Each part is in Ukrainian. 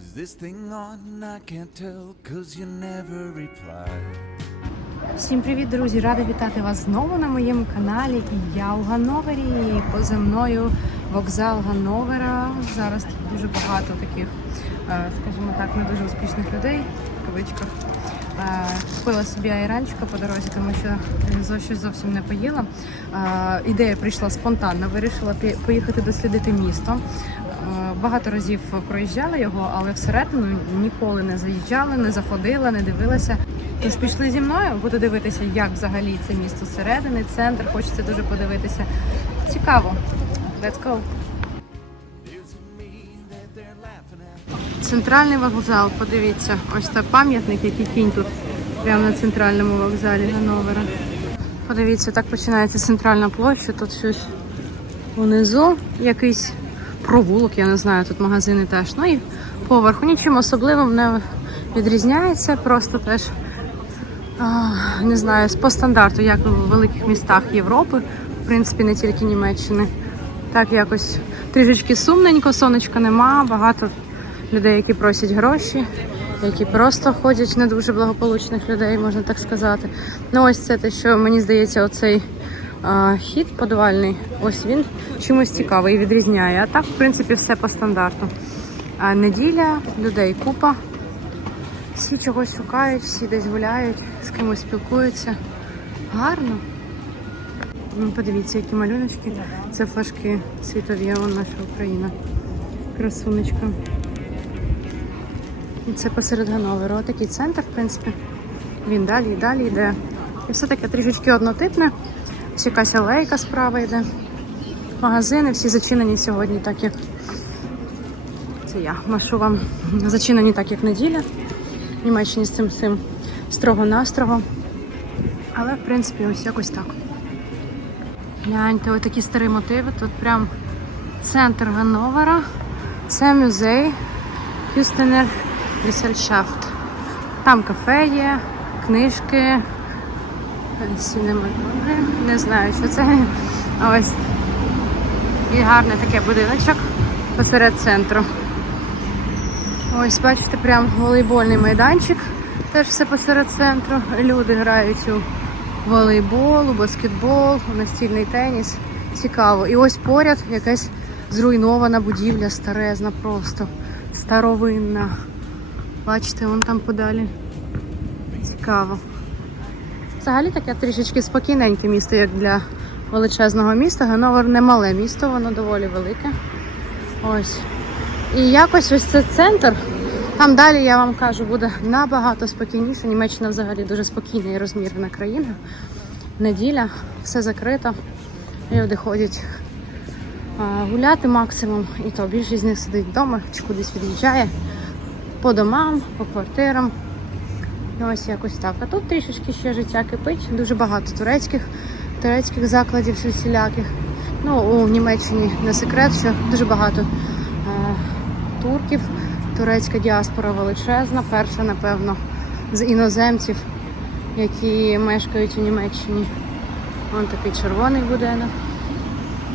Is this thing on? I can't tell, cause you never reply. Всім привіт, друзі! Рада вітати вас знову на моєму каналі. І я у Ганновері. І поза мною вокзал Ганновера. Зараз тут дуже багато таких, е, скажімо так, не дуже успішних людей в кавичках. Е, Купила собі айранчика по дорозі, тому що щось зовсім не поїла. Е, Ідея прийшла спонтанно, вирішила поїхати дослідити місто. Е, Багато разів проїжджала його, але всередину ніколи не заїжджала, не заходила, не дивилася. Тож пішли зі мною, буду дивитися, як взагалі це місто зсередини, центр. Хочеться дуже подивитися. Цікаво. Let's go. Центральний вокзал, подивіться, ось це пам'ятник, який кінь тут прямо на центральному вокзалі Гановера. Подивіться, так починається центральна площа. Тут щось унизу, якийсь провулок, я не знаю, тут магазини теж. Ну і поверху нічим особливим не відрізняється, просто теж не знаю, по стандарту, як у великих містах Європи, в принципі, не тільки Німеччини. Так якось трішечки сумненько, сонечка нема, багато людей, які просять гроші, які просто ходять не дуже благополучних людей, можна так сказати. Ну ось це те, що мені здається, оцей хід подвальний, ось він чимось цікавий відрізняє. А так, в принципі, все по стандарту. А неділя, людей купа. Всі чогось шукають, всі десь гуляють, з кимось спілкуються. Гарно. Ну, подивіться, які малюночки. Це флажки світові, наша Україна. Красунечка. І це посеред Гановеру. Отакий центр, в принципі. Він далі і далі йде. І все таке трішечки однотипне. Ось якась алейка справа йде. Магазини всі зачинені сьогодні, так як це я машу вам зачинені так, як неділя. В Німеччині з цим всім строго-настрого. Але, в принципі, ось якось так. Гляньте, ось такі старі мотиви. Тут прям центр Ганновера. Це музей Кюстенер Gesellschaft. Там кафе є, книжки, сінематографи. Не знаю, що це. Ось і гарний такий будиночок посеред центру. Ось, бачите, прям волейбольний майданчик. Теж все посеред центру. Люди грають у волейбол, у баскетбол, у настільний теніс. Цікаво. І ось поряд якась зруйнована будівля, старезна просто, старовинна. Бачите, вон там подалі. Цікаво. Взагалі таке трішечки спокійненьке місто, як для величезного міста. Ганновер не мале місто, воно доволі велике. Ось. І якось ось цей центр. Там далі, я вам кажу, буде набагато спокійніше. Німеччина взагалі дуже спокійна і розмірена країна. Неділя, все закрито. Люди ходять гуляти максимум. І то більшість з них сидить вдома чи кудись від'їжджає по домам, по квартирам. І ось якось так. А тут трішечки ще життя кипить. Дуже багато турецьких, турецьких закладів всіляких. Ну, у Німеччині не секрет, що дуже багато е, турків. Турецька діаспора величезна, перша, напевно, з іноземців, які мешкають у Німеччині. Вон такий червоний будинок.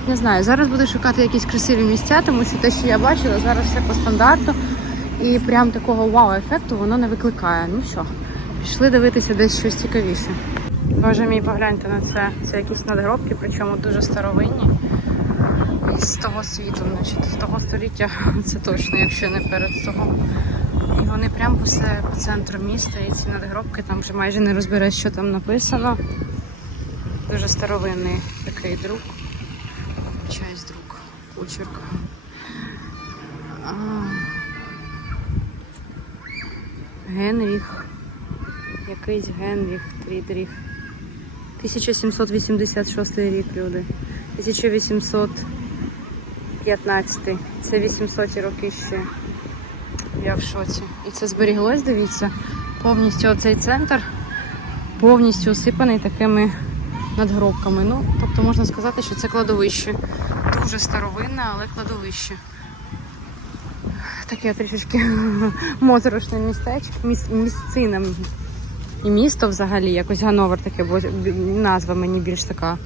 Не знаю, зараз буду шукати якісь красиві місця, тому що те, що я бачила, зараз все по стандарту. І прям такого вау-ефекту воно не викликає. Ну що, пішли дивитися десь щось цікавіше. Боже мій, погляньте на це. Це якісь надгробки, причому дуже старовинні. Із того світу, значить, з того століття, це точно, якщо не перед того. І вони прямо по, центру міста, і ці надгробки там вже майже не розбереш, що там написано. Дуже старовинний такий друк. Часть друк. Почерк. Генріх. Якийсь Генріх, Трідріх. 1786 рік, люди. 1815. Це 800 роки ще. Я в шоці. І це зберіглось, дивіться. Повністю оцей центр повністю осипаний такими надгробками. Ну, тобто можна сказати, що це кладовище. Дуже старовинне, але кладовище. Таке трішечки моторошне містечко, міс, місцина. І місто взагалі, якось Гановер таке, бо назва мені більш така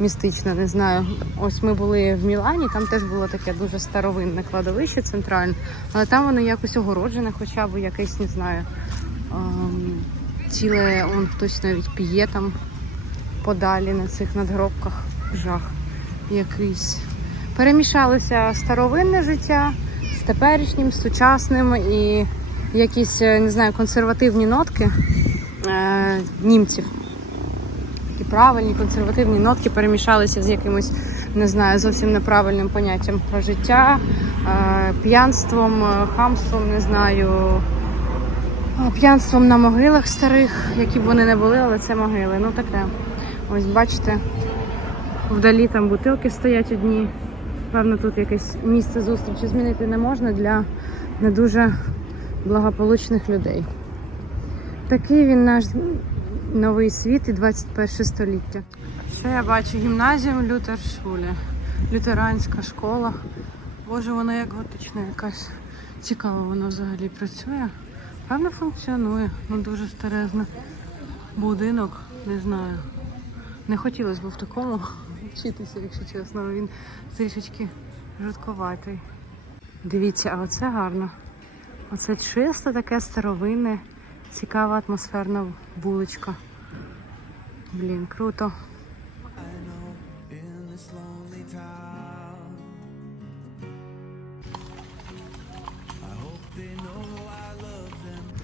містично, не знаю. Ось ми були в Мілані, там теж було таке дуже старовинне кладовище центральне, але там воно якось огороджене, хоча б якесь, не знаю. ем, Ціле он хтось навіть п'є там подалі на цих надгробках. Жах якийсь. Перемішалося старовинне життя з теперішнім, з сучасним і якісь, е, не знаю, консервативні нотки е, німців. Такі правильні консервативні нотки перемішалися з якимось, не знаю, зовсім неправильним поняттям про життя, е, п'янством, е, хамством, не знаю, е, п'янством на могилах старих, які б вони не були, але це могили. Ну таке. Ось бачите, вдалі там бутилки стоять одні. Певно, тут якесь місце зустрічі змінити не можна для не дуже благополучних людей. Такий він наш новий світ і 21 століття. Ще я бачу гімназію Лютершулі, лютеранська школа. Боже, вона як готична якась. Цікаво, воно взагалі працює. Певно, функціонує. Ну дуже старезна. Будинок, не знаю. Не хотілося б в такому вчитися, якщо чесно. Він трішечки жорстковатий. Дивіться, а оце гарно. Оце чисто таке старовинне, цікава атмосферна вуличка. Блін, круто.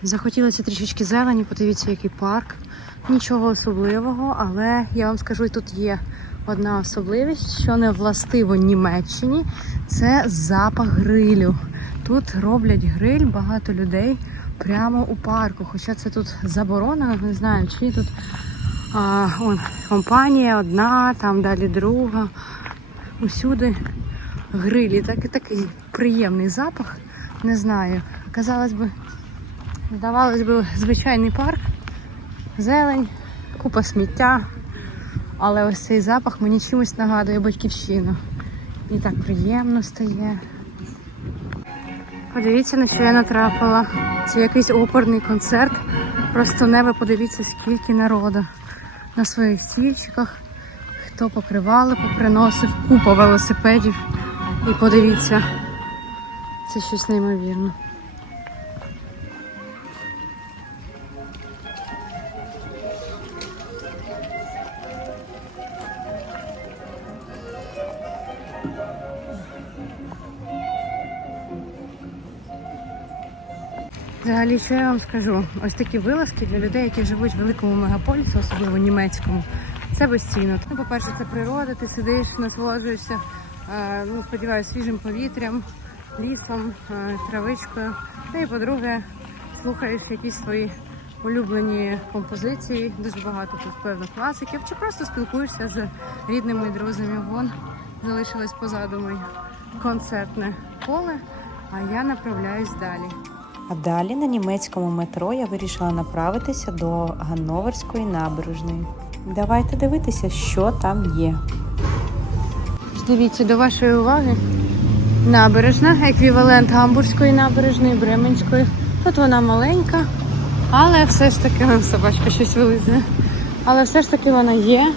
Захотілося трішечки зелені, подивіться, який парк. Нічого особливого, але я вам скажу, тут є одна особливість, що не властиво Німеччині, це запах грилю. Тут роблять гриль багато людей прямо у парку. Хоча це тут заборонено, не знаю, чи тут а, он, компанія одна, там далі друга. Усюди грилі. Так, такий приємний запах. Не знаю. Казалось би, Здавалось би, звичайний парк, зелень, купа сміття. Але ось цей запах мені чимось нагадує батьківщину. І так приємно стає. Подивіться, на що я натрапила. Це якийсь оперний концерт. Просто небо, подивіться, скільки народу на своїх стільчиках. Хто покривали, поприносив, купа велосипедів. І подивіться, це щось неймовірне. Взагалі, що я вам скажу? Ось такі вилазки для людей, які живуть в великому мегаполісі, особливо німецькому, це безцінно. Ну, по-перше, це природа, ти сидиш, насолоджуєшся, е, ну, сподіваюся, свіжим повітрям, лісом, е, травичкою. Ну і по-друге, слухаєш якісь свої улюблені композиції, дуже багато тут певно класиків, чи просто спілкуєшся з рідними і друзями. Вон залишилось позаду моє концертне поле, а я направляюсь далі. А далі на німецькому метро я вирішила направитися до Ганноверської набережної. Давайте дивитися, що там є. Дивіться, до вашої уваги. Набережна, еквівалент Гамбурзької набережної, Бременської. Тут вона маленька, але все ж таки ну, собачка щось вилизує. Але все ж таки вона є.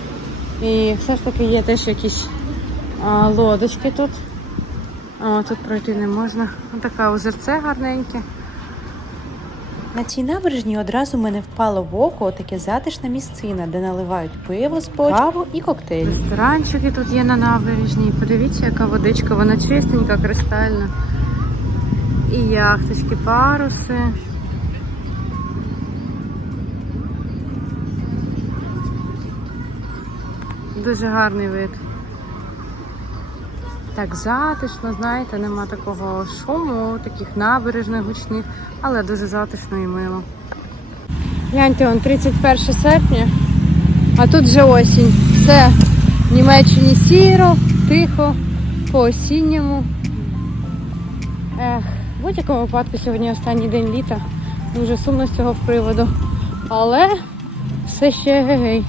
І все ж таки є теж якісь а, лодочки тут. О, тут пройти не можна. Така озерце гарненьке. На цій набережній одразу мене впало в око таке затишна місцина, де наливають пиво з почки, каву і коктейлі. Ресторанчики тут є на набережній. Подивіться, яка водичка, вона чистенька, кристальна. І яхточки, паруси. Дуже гарний вид. Так затишно, знаєте, нема такого шуму, таких набережних гучних, але дуже затишно і мило. Гляньте, он 31 серпня, а тут вже осінь. Все в Німеччині сіро, тихо, по-осінньому. Ех, в будь-якому випадку сьогодні останній день літа. Дуже сумно з цього приводу. Але все ще гей.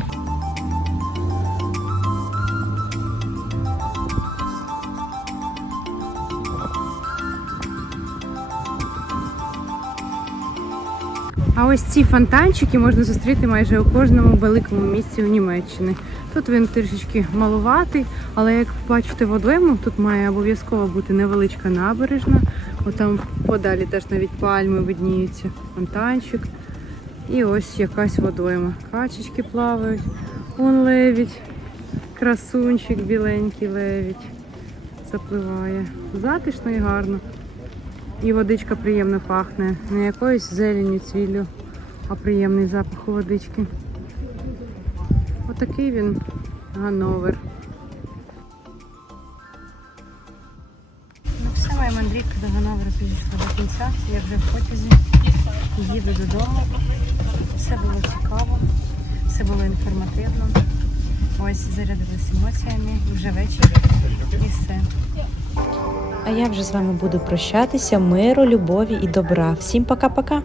А ось ці фонтанчики можна зустріти майже у кожному великому місці в Німеччині. Тут він трішечки малуватий, але як бачите водойму, тут має обов'язково бути невеличка набережна. Отам подалі теж навіть пальми видніються, фонтанчик. І ось якась водойма. Качечки плавають. Вон левідь, красунчик біленький левідь запливає. Затишно і гарно. І водичка приємно пахне. Не якоюсь зеленю, цвіллю, а приємний запах у водички. Отакий він Гановер. Ну все, моя мандрівка до Гановера підійшла до кінця. Я вже в потязі. Їду додому. Все було цікаво, все було інформативно. Ось зарядилися емоціями, вже вечір і все. А я вже з вами буду прощатися. Миру, любові і добра. Всім пока-пока!